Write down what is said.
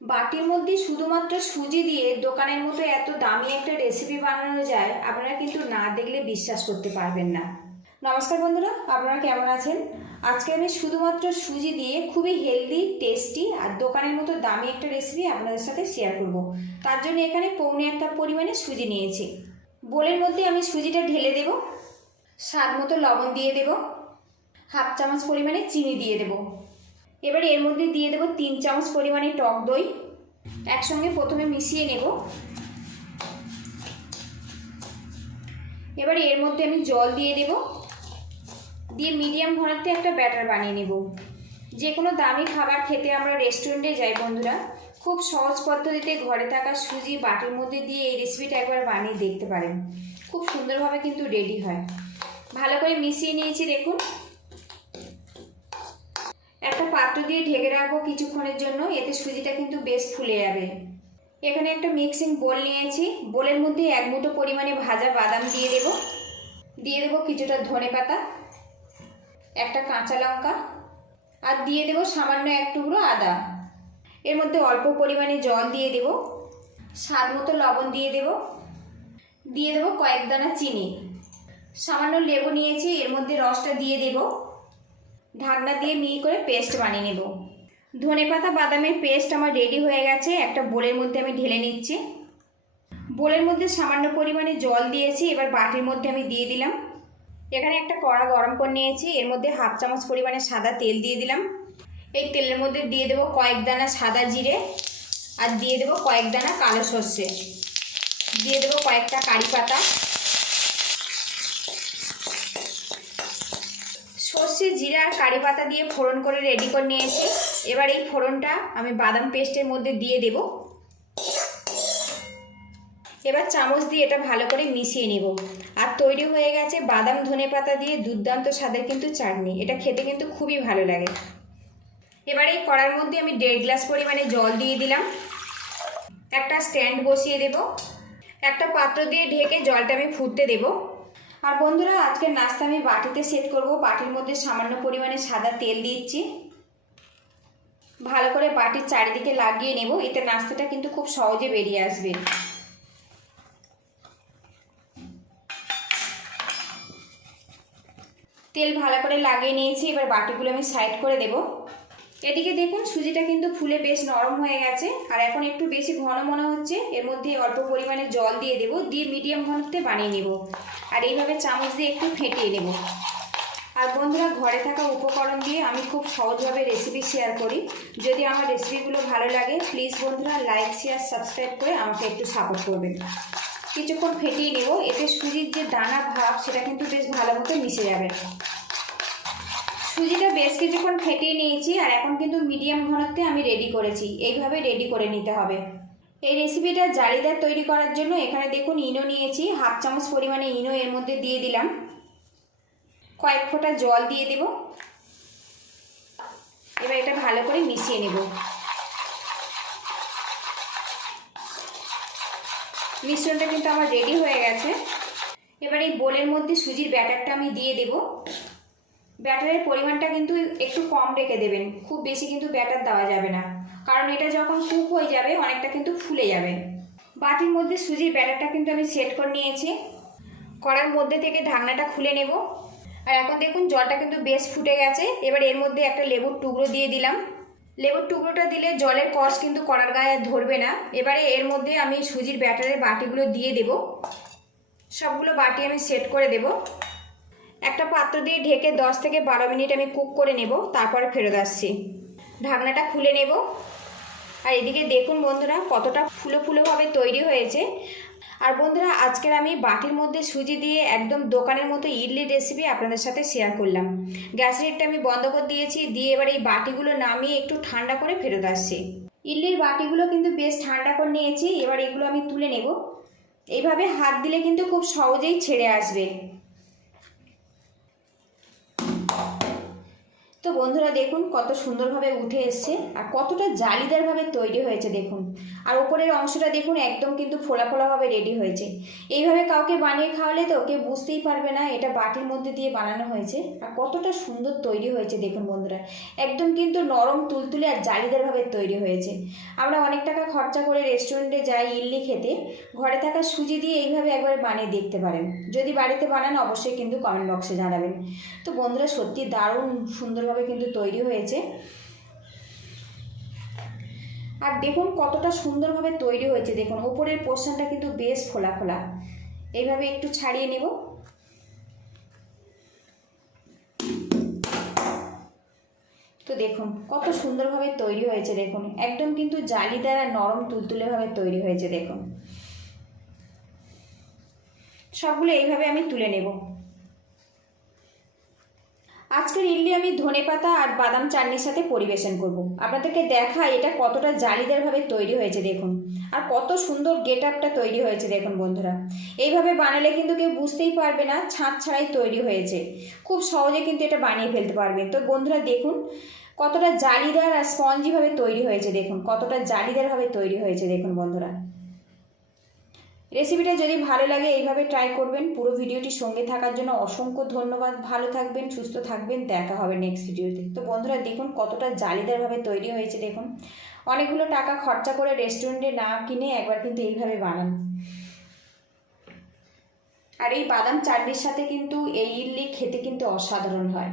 বাটির মধ্যে শুধুমাত্র সুজি দিয়ে দোকানের মতো এত দামি একটা রেসিপি বানানো যায়, আপনারা কিন্তু না দেখলে বিশ্বাস করতে পারবেন না। নমস্কার বন্ধুরা, আপনারা কেমন আছেন? আজকে আমি শুধুমাত্র সুজি দিয়ে খুবই হেলদি টেস্টি আর দোকানের মতো দামি একটা রেসিপি আপনাদের সাথে শেয়ার করব। তার জন্য এখানে পৌনে এক কাপ পরিমাণে সুজি নিয়েছি। বোলের মধ্যে আমি সুজিটা ঢেলে দেব। স্বাদ মতো লবণ দিয়ে দেব। হাফ চামচ পরিমাণে চিনি দিয়ে দেবো। এবার এর মধ্যে দিয়ে দেবো তিন চামচ পরিমাণে টক দই। একসঙ্গে প্রথমে মিশিয়ে নেব। এবার এর মধ্যে আমি জল দিয়ে দেব। দিয়ে মিডিয়াম ঘনত্বে একটা ব্যাটার বানিয়ে নেব। যে কোনো দামি খাবার খেতে আমরা রেস্টুরেন্টে যাই বন্ধুরা, খুব সহজ পদ্ধতিতে ঘরে থাকা সুজি বাটির মধ্যে দিয়ে এই রেসিপিটা একবার বানিয়ে দেখতে পারেন। খুব সুন্দরভাবে কিন্তু রেডি হয়। ভালো করে মিশিয়ে নিয়েছি দেখুন। একটা পাত্র দিয়ে ঢেকে রাখব কিছুক্ষণের জন্য, এতে সুজিটা কিন্তু বেশ ফুলে যাবে। এখানে একটা মিক্সিং বোল নিয়েছি। বোলের মধ্যে এক মুঠো পরিমাণে ভাজা বাদাম দিয়ে দেব। দিয়ে দেবো কিছুটা ধনে পাতা, একটা কাঁচা লঙ্কা, আর দিয়ে দেবো সামান্য এক টুকরো আদা। এর মধ্যে অল্প পরিমাণে জল দিয়ে দেব। স্বাদ মতো লবণ দিয়ে দেব। দিয়ে দেবো কয়েক দানা চিনি। সামান্য লেবু নিয়েছি, এর মধ্যে রসটা দিয়ে দেবো। ঢাকনা দিয়ে মিহি করে পেস্ট বানিয়ে নেব। ধনে পাতা, বাদামের পেস্ট আমার রেডি হয়ে গেছে। একটা বোলের মধ্যে আমি ঢেলে নিচ্ছি। বোলের মধ্যে সামান্য পরিমাণে জল দিয়েছি, এবার বাটির মধ্যে আমি দিয়ে দিলাম। এখানে একটা কড়া গরম করে নিয়েছি, এর মধ্যে হাফ চামচ পরিমাণে সাদা তেল দিয়ে দিলাম। এই তেলের মধ্যে দিয়ে দেবো কয়েক দানা সাদা জিরে আর দিয়ে দেবো কয়েক দানা কালো সর্ষে। দিয়ে দেবো কয়েকটা কারি পাতা। সর্ষে জিরা আর কারি পাতা দিয়ে ফোড়ন করে রেডি করে নিয়েছি। এবার এই ফোড়নটা আমি বাদাম পেস্টের মধ্যে দিয়ে দেব। এবার চামচ দিয়ে এটা ভালো করে মিশিয়ে নেব। আর তৈরি হয়ে গেছে বাদাম ধনে পাতা দিয়ে দুর্দান্ত স্বাদের কিন্তু চাটনি। এটা খেতে কিন্তু খুবই ভালো লাগে। এবার এই কড়ার মধ্যে আমি দেড় গ্লাস পরিমাণে জল দিয়ে দিলাম। একটা স্ট্যান্ড বসিয়ে দেব। একটা পাত্র দিয়ে ঢেকে জলটা আমি ফুটতে দেবো। আর বন্ধুরা, আজকের নাস্তা আমি বাটিতে সেট করব। বাটির মধ্যে সামান্য পরিমাণে সাদা তেল দিচ্ছি। ভালো করে বাটির চারিদিকে লাগিয়ে নেব। এতে নাস্তাটা কিন্তু খুব সহজে বেরিয়ে আসবে। তেল ভালো করে লাগিয়ে নিয়েছি। এবার বাটিগুলো আমি সাইড করে দেব। এদিকে দেখুন, সুজিটা কিন্তু ফুলে বেশ নরম হয়ে গেছে। আর এখন একটু বেশি ঘন মনে হচ্ছে, এর মধ্যে অল্প পরিমাণে জল দিয়ে দেব, দিয়ে মিডিয়াম ঘনত্বে বানিয়ে নেব। আর এইভাবে চামচ দিয়ে একটু ফেটিয়ে নেব। আর বন্ধুরা, ঘরে থাকা উপকরণ দিয়ে আমি খুব সহজভাবে রেসিপি শেয়ার করি। যদি আমার রেসিপিগুলো ভালো লাগে প্লিজ বন্ধুরা লাইক শেয়ার সাবস্ক্রাইব করে আমাকে একটু সাপোর্ট করবেন। কিছুক্ষণ ফেটিয়ে নেব। এতে সুজির যে দানা ভাব, সেটা কিন্তু বেশ ভালো মতো মিশে যাবে। সুজিটা বেশ কিছুক্ষণ ফেটিয়ে নিয়েছি আর এখন কিন্তু মিডিয়াম ঘনত্বে আমি রেডি করেছি। এইভাবে রেডি করে নিতে হবে। এই রেসিপিটা জালিদার তৈরি করার জন্য এখানে দেখুন ইনো নিয়েছি। হাফ চামচ পরিমাণে ইনো এর মধ্যে দিয়ে দিলাম। কয়েক ফোঁটা জল দিয়ে দেব। এবার এটা ভালো করে মিশিয়ে নেব। মিশ্রণটা কিন্তু আমার রেডি হয়ে গেছে। এবার এই বোলের মধ্যে সুজির ব্যাটারটা আমি দিয়ে দেব। ব্যাটারের পরিমাণটা কিন্তু একটু কম রেখে দেবেন। খুব বেশি কিন্তু ব্যাটার দেওয়া যাবে না। কারণ এটা যখন কুক হয়ে যাবে, অনেকটা কিন্তু ফুলে যাবে। বাটির মধ্যে সুজির ব্যাটারটা কিন্তু আমি সেট করে নিয়েছি। কড়ার মধ্যে থেকে ঢাকনাটা খুলে নেব। আর এখন দেখুন, জলটা কিন্তু বেশ ফুটে গেছে। এবার এর মধ্যে একটা লেবুর টুকরো দিয়ে দিলাম। লেবুর টুকরোটা দিলে জলের কষ কিন্তু কড়ার গায়ে ধরবে না। এবারে এর মধ্যে আমি সুজির ব্যাটারের বাটিগুলো দিয়ে দেব। সবগুলো বাটি আমি সেট করে দেব। একটা পাত্র দিয়ে ঢেকে দশ থেকে বারো মিনিট আমি কুক করে নেব, তারপরে ফেরত আসছি। ঢাকনাটা খুলে নেব। আর এদিকে দেখুন বন্ধুরা, কতটা ফুলো ফুলোভাবে তৈরি হয়েছে। আর বন্ধুরা, আজকের আমি বাটির মধ্যে সুজি দিয়ে একদম দোকানের মতো ইডলি রেসিপি আপনাদের সাথে শেয়ার করলাম। গ্যাস রেটটা আমি বন্ধ করে দিয়েছি, দিয়ে এবার এই বাটিগুলো নামিয়ে একটু ঠান্ডা করে ফেরত আসছি। ইডলির বাটিগুলো কিন্তু বেশ ঠান্ডা করে নিয়েছি, এবার এগুলো আমি তুলে নেব। এইভাবে হাত দিলে কিন্তু খুব সহজেই ছেড়ে আসবে। তো বন্ধুরা দেখুন কত সুন্দরভাবে উঠে এসছে আর কতটা জালিদারভাবে তৈরি হয়েছে দেখুন। আর ওপরের অংশটা দেখুন একদম কিন্তু ফোলা ফোলাভাবে রেডি হয়েছে। এইভাবে কাউকে বানিয়ে খাওয়ালে তো কেউ বুঝতেই পারবে না এটা বাটির মধ্যে দিয়ে বানানো হয়েছে। আর কতটা সুন্দর তৈরি হয়েছে দেখুন বন্ধুরা। একদম কিন্তু নরম, তুলতুলে আর জালিদারভাবে তৈরি হয়েছে। আমরা অনেক টাকা খরচা করে রেস্টুরেন্টে যাই ইডলি খেতে, ঘরে থাকা সুজি দিয়ে এইভাবে একবার বানিয়ে দেখতে পারেন। যদি বাড়িতে বানান অবশ্যই কিন্তু কমেন্ট বক্সে জানাবেন। তো বন্ধুরা সত্যি দারুণ সুন্দরভাবে কিন্তু তৈরি হয়েছে। আর দেখুন কতটা সুন্দরভাবে তৈরি হয়েছে, দেখুন, ওপরের পোর্শনটা কিন্তু বেশ ফোলা ফোলা। এইভাবে একটু ছাড়িয়ে নেব। তো দেখুন, কত সুন্দরভাবে তৈরি হয়েছে, দেখুন, একদম কিন্তু জালিদার আর নরম তুলতুলেভাবে তৈরি হয়েছে, দেখুন। সবগুলো এইভাবে আমি তুলে নেব। আজকের ইডলি আমি ধনেপাতা আর বাদাম চাটনির সাথে পরিবেশন করব। আপনাদেরকে দেখাই এটা কতটা জালিদারভাবে তৈরি হয়েছে, দেখুন। আর কত সুন্দর গেট আপটা তৈরি হয়েছে, দেখুন বন্ধুরা। এইভাবে বানালে কিন্তু কেউ বুঝতেই পারবে না ছাঁচ ছাড়াই তৈরি হয়েছে। খুব সহজে কিন্তু এটা বানিয়ে ফেলতে পারবেন তো বন্ধুরা, দেখুন কতটা জালিদার আর স্পঞ্জিভাবে তৈরি হয়েছে, দেখুন। কতটা জালিদারভাবে তৈরি হয়েছে, দেখুন বন্ধুরা। রেসিপিটা যদি ভালো লাগে, এইভাবে ট্রাই করবেন। পুরো ভিডিওটি সঙ্গে থাকার জন্য অসংখ্য ধন্যবাদ। ভালো থাকবেন, সুস্থ থাকবেন। দেখা হবে নেক্সট ভিডিওতে তো বন্ধুরা, দেখুন কতটা জালিদারভাবে তৈরি হয়েছে, দেখুন। অনেকগুলো টাকা খরচা করে রেস্টুরেন্টে না কিনে একবার কিন্তু এইভাবে বানান। আর এই বাদাম চাটনির সাথে কিন্তু এই ইডলি খেতে কিন্তু অসাধারণ হয়।